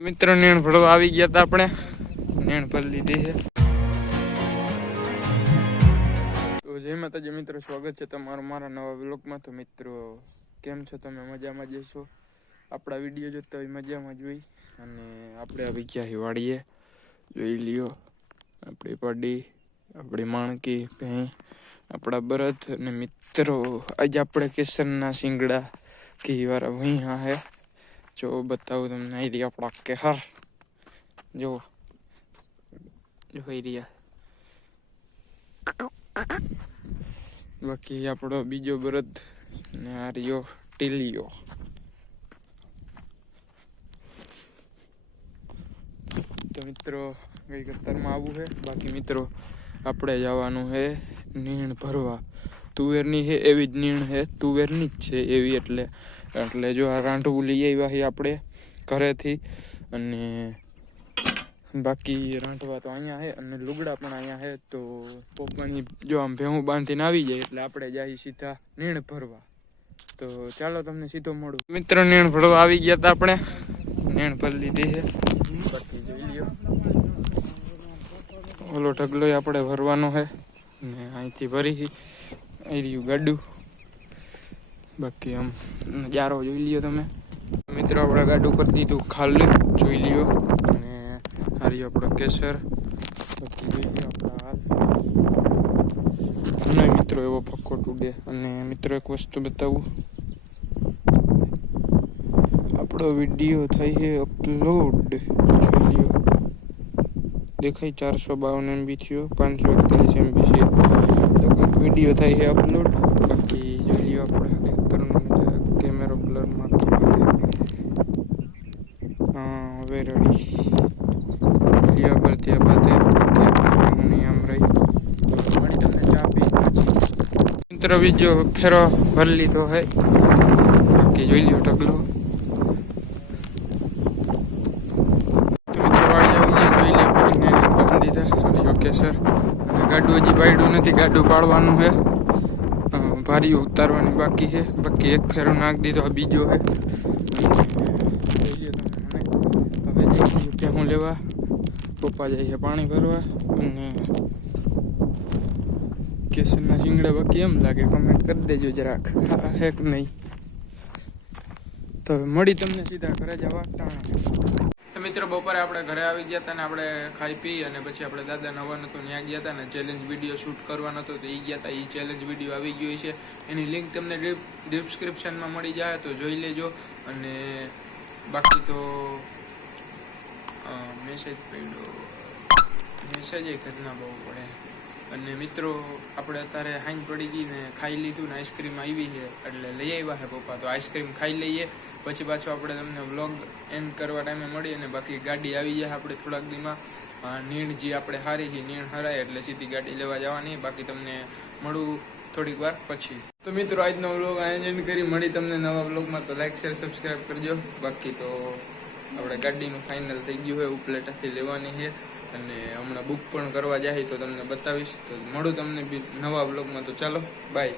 मित्रों नेण भरवा આવી ગયા હતા આપણે नेण ભર લીધી છે તો જય માતાજી મિત્રો સ્વાગત છે તમારું મારા નવા વ્લોગમાં। તો મિત્રો કેમ છો તમે મજામાં જ છો? આપણા વિડિયો જોતા હોય મજામાં જ હોય અને આપણે આવી ગયા હી વાડીએ જોઈ લ્યો આપણી પાડી આપણી માણકી ભેં આપણા બળદ અને મિત્રો આજ આપણે કેસરના સિંગડા की वारा वही हाँ है जो बताओ तुमने आई अपना केहर जो जो एरिया बाकी आपड़ो बीजो बरद ने आ रियो टीलियो। तो मित्रों गई कतर में आवू है। बाकी मित्रों आपड़े जवानुं है नीण भरवा तुवेरनी है एवी ज नीण है तुवेरनी ज छे एवी એટલે એટલે જો આ રાંઢવું લઈ આવ્યા હી આપણે ઘરેથી અને બાકી રાંઢવા તો અહીંયા હે અને લુગડા પણ અહીંયા હે। તો પપ્પાની જો આમ ભેહું બાંધીને આવી જાય એટલે આપણે જાય સીધા નીણ ભરવા। તો ચાલો તમને સીધો મળું। મિત્રો નીણ ભરવા આવી ગયા હતા આપણે નીણ ભરી લીધી છે બાકી જોઈ લ્યો ઓલો ઢગલો આપણે ભરવાનો છે ને અહીંથી ભરી આવી રહ્યું ગાડું। बाकी हम नजारो જોઈ લ્યો તમે મિત્રો આપણે ગાડું કરી દીધું ખાલી જોઈ લ્યો અને હારી આપણો કેસર બાકી જોઈ લ્યો આપણા હાલ અને મિત્રો એવો પક્કો ટુડે। અને મિત્રો એક વસ્તુ બતાવું આપણો વિડિયો થાય છે અપલોડ જોઈ લ્યો દેખાય 452 MB થયો 541 MB છે તો એક વિડિયો થાય છે અપલોડ। બાકી જોઈ લ્યો આપણે कैमरा ब्लर मार हाँ वे रेडी लिया बरती बातें नहीं हम रही तो मड़ी तुमने चा पी मित्र भी जो फेरो भर ली तो है बाकी જોઈ લ્યો ઢગલો। તો મિત્રો વાળી આવી ગયા જોઈ લે ભરીને પકડી દીધા અને જો કેસર અને ગાડું હજી પાડ્યું નથી ગાડું પાડવાનું છે भारी उतारवानी बाकी है। बाकी एक फेरो नाख दीधो आ बीजो है हवे जईए गेहूं लेवा पप्पा जाए पानी भरवा अने केसरना सींगड़ा बाकी एम लागे कमेंट कर देजो जराक हारा है कि नहीं। तो मળી તમને સીધા ઘરે જવા ટાણે। तो मित्रों बपोरे આપણે ઘરે આવી ગયા હતા ને આપણે ખાઈ પી અને પછી આપણે દાદા નવાનું તો ત્યાં ગયા હતા ને ચેલેન્જ વિડિયો શૂટ કરવાનો હતો તો એ ગયા હતા। એ ચેલેન્જ વિડિયો આવી ગયો છે એની લિંક તમને ડિસ્ક્રિપ્શનમાં મળી જાય તો જોઈ લેજો। અને બાકી તો મેસેજ પડ્યો મેસેજ એ ઘરના બહુ પડે અને મિત્રો આપણે અત્યારે હાંજ પડી ગઈ ને ખાઈ લીધું ને આઈસ્ક્રીમ આવી છે એટલે લઈ આવ્યા છે પપ્પા તો આઈસ્ક્રીમ ખાઈ લઈએ પછી પાછો આપણે તમને વ્લોગ એન્ડ કરવા ટાઈમે મળી અને બાકી ગાડી આવી જાય આપણે થોડાક દીમાં નીણ જે આપણે હારી છે નીણ હરાય એટલે સીધી ગાડી લેવા જવાની। બાકી તમને મળું થોડીક વાર પછી। તો મિત્રો આજનો વ્લોગ એન્ડ કરી મળી તમને નવા વ્લોગમાં તો લાઈક શેર સબસ્ક્રાઈબ કરજો। બાકી તો આપણે ગાડીનું ફાઇનલ થઈ ગયું હોય ઉપલેટાથી લેવાની છે અને હમણાં બુક પણ કરવા જાય તો તમને બતાવીશ। તો મળું તમને નવા વ્લોગમાં તો ચાલો બાય।